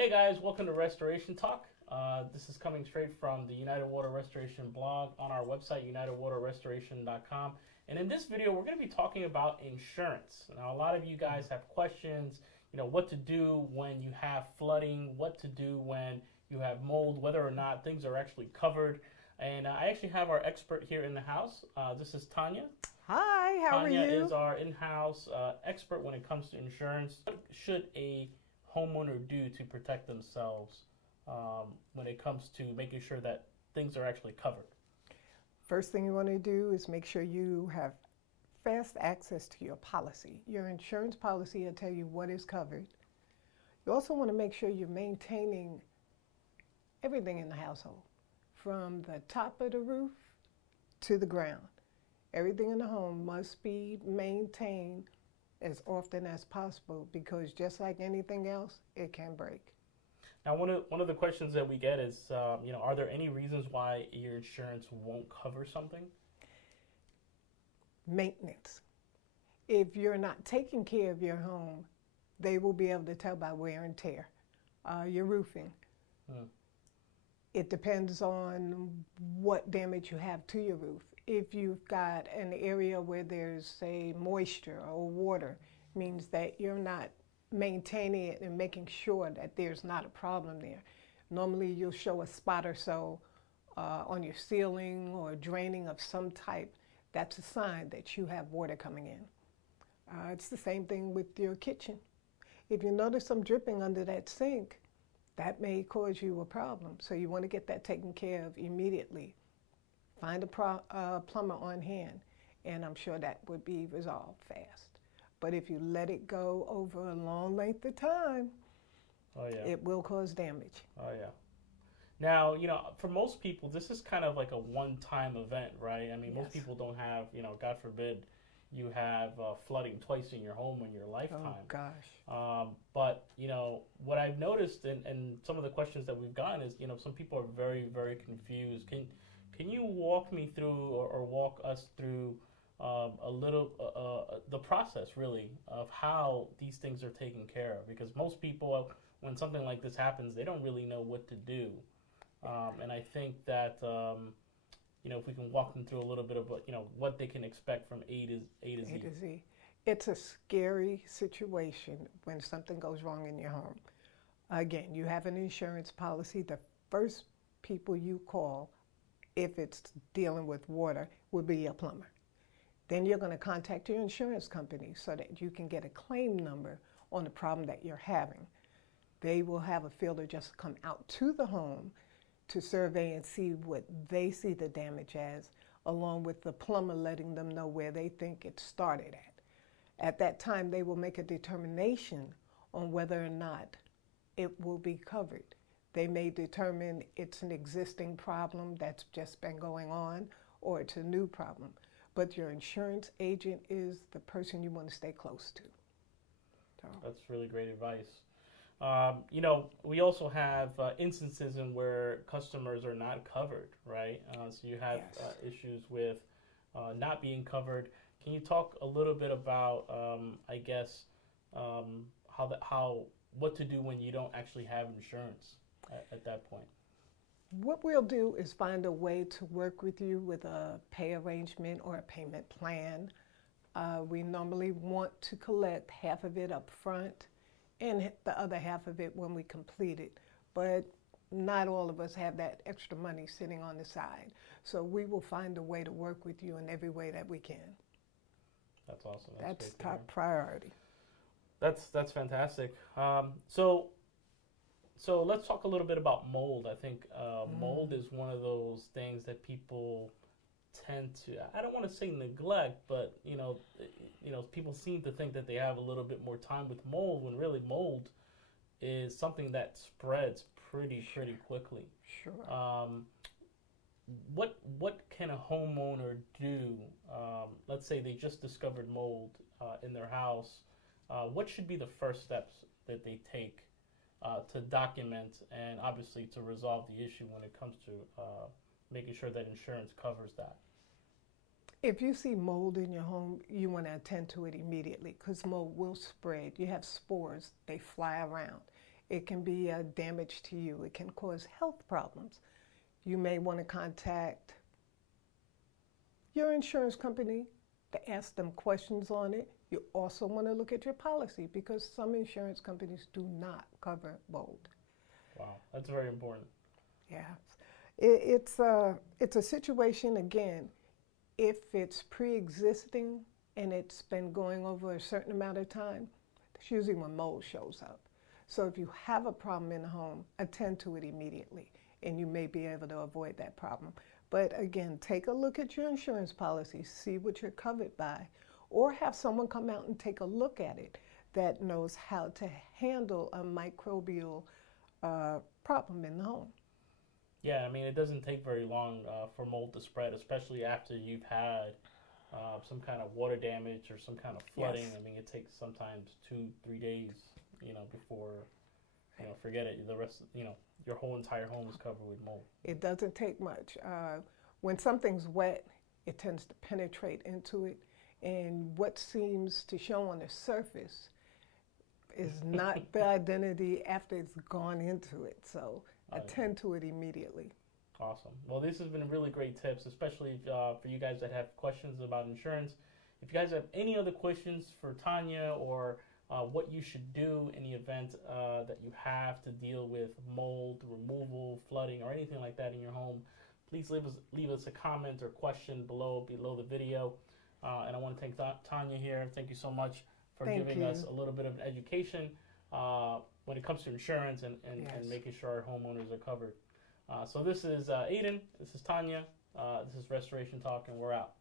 Hey guys, welcome to Restoration Talk. This is coming straight from the United Water Restoration blog on our website, unitedwaterrestoration.com. And in this video, we're going to be talking about insurance. Now, a lot of you guys have questions, what to do when you have flooding, what to do when you have mold, whether or not things are actually covered. And I actually have our expert here in the house. This is Tanya. Hi, how are you? Tanya is our in-house expert when it comes to insurance. What should a homeowner do to protect themselves when it comes to making sure that things are actually covered? First thing you want to do is make sure you have fast access to your policy. Your insurance policy will tell you what is covered. You also want to make sure you're maintaining everything in the household, from the top of the roof to the ground. Everything in the home must be maintained as often as possible, because just like anything else, it can break. Now, one of the questions that we get is, are there any reasons why your insurance won't cover something? Maintenance. If you're not taking care of your home, they will be able to tell by wear and tear. Your roofing. It depends on what damage you have to your roof. If you've got an area where there's, say, moisture or water, it means that you're not maintaining it and making sure that there's not a problem there. Normally you'll show a spot or so on your ceiling or draining of some type. That's a sign that you have water coming in. It's the same thing with your kitchen. If you notice some dripping under that sink, that may cause you a problem. So you want to get that taken care of immediately. Find a plumber on hand, and I'm sure that would be resolved fast. But if you let it go over a long length of time, it will cause damage. Oh, yeah. Now, for most people, this is kind of like a one-time event, right? I mean, most people don't have, God forbid, you have flooding twice in your home in your lifetime. Oh, gosh. But, what I've noticed and some of the questions that we've gotten is, some people are very, very confused. Can you walk me through or walk us through a little the process, really, of how these things are taken care of? Because most people, when something like this happens, they don't really know what to do. And I think that, if we can walk them through a little bit of what they can expect from A to Z. A to Z. It's a scary situation when something goes wrong in your home. Again, you have an insurance policy. The first people you call, if it's dealing with water, will be a plumber. Then you're going to contact your insurance company so that you can get a claim number on the problem that you're having. They will have a fielder just come out to the home to survey and see what they see the damage as, along with the plumber letting them know where they think it started at. At that time, they will make a determination on whether or not it will be covered. They may determine it's an existing problem that's just been going on, or it's a new problem. But your insurance agent is the person you want to stay close to. So. That's really great advice. We also have instances in where customers are not covered, right? So you have issues with not being covered. Can you talk a little bit about, what to do when you don't actually have insurance at that point? What we'll do is find a way to work with you with a pay arrangement or a payment plan. We normally want to collect half of it up front and the other half of it when we complete it. But not all of us have that extra money sitting on the side. So we will find a way to work with you in every way that we can. That's awesome. That's top priority. That's fantastic. So let's talk a little bit about mold. I think mold is one of those things that people tend to, I don't want to say neglect, but people seem to think that they have a little bit more time with mold, when really mold is something that spreads pretty quickly. Sure. What can a homeowner do? Let's say they just discovered mold in their house. What should be the first steps that they take to document and obviously to resolve the issue when it comes to making sure that insurance covers that? If you see mold in your home, you want to attend to it immediately, because mold will spread. You have spores, they fly around. It can be damage to you. It can cause health problems. You may want to contact your insurance company to ask them questions on it. You also want to look at your policy because some insurance companies do not cover mold. Wow, that's very important. Yeah, it's a situation, again, if it's pre-existing and it's been going over a certain amount of time, that's usually when mold shows up. So if you have a problem in the home, attend to it immediately, and you may be able to avoid that problem. But again, take a look at your insurance policy, see what you're covered by, or have someone come out and take a look at it that knows how to handle a microbial problem in the home. Yeah, I mean, it doesn't take very long for mold to spread, especially after you've had some kind of water damage or some kind of flooding. Yes. I mean, it takes sometimes 2-3 days, before, forget it. The rest, your whole entire home is covered with mold. It doesn't take much. When something's wet, it tends to penetrate into it, and what seems to show on the surface is not the identity after it's gone into it. So attend to it immediately. Awesome. Well, this has been really great tips, especially for you guys that have questions about insurance. If you guys have any other questions for Tanya or what you should do in the event that you have to deal with mold removal, flooding, or anything like that in your home, please leave us a comment or question below the video. And I want to thank Tanya here. Thank you so much for giving us a little bit of an education when it comes to insurance and making sure our homeowners are covered. So this is Aiden, this is Tanya, this is Restoration Talk, and we're out.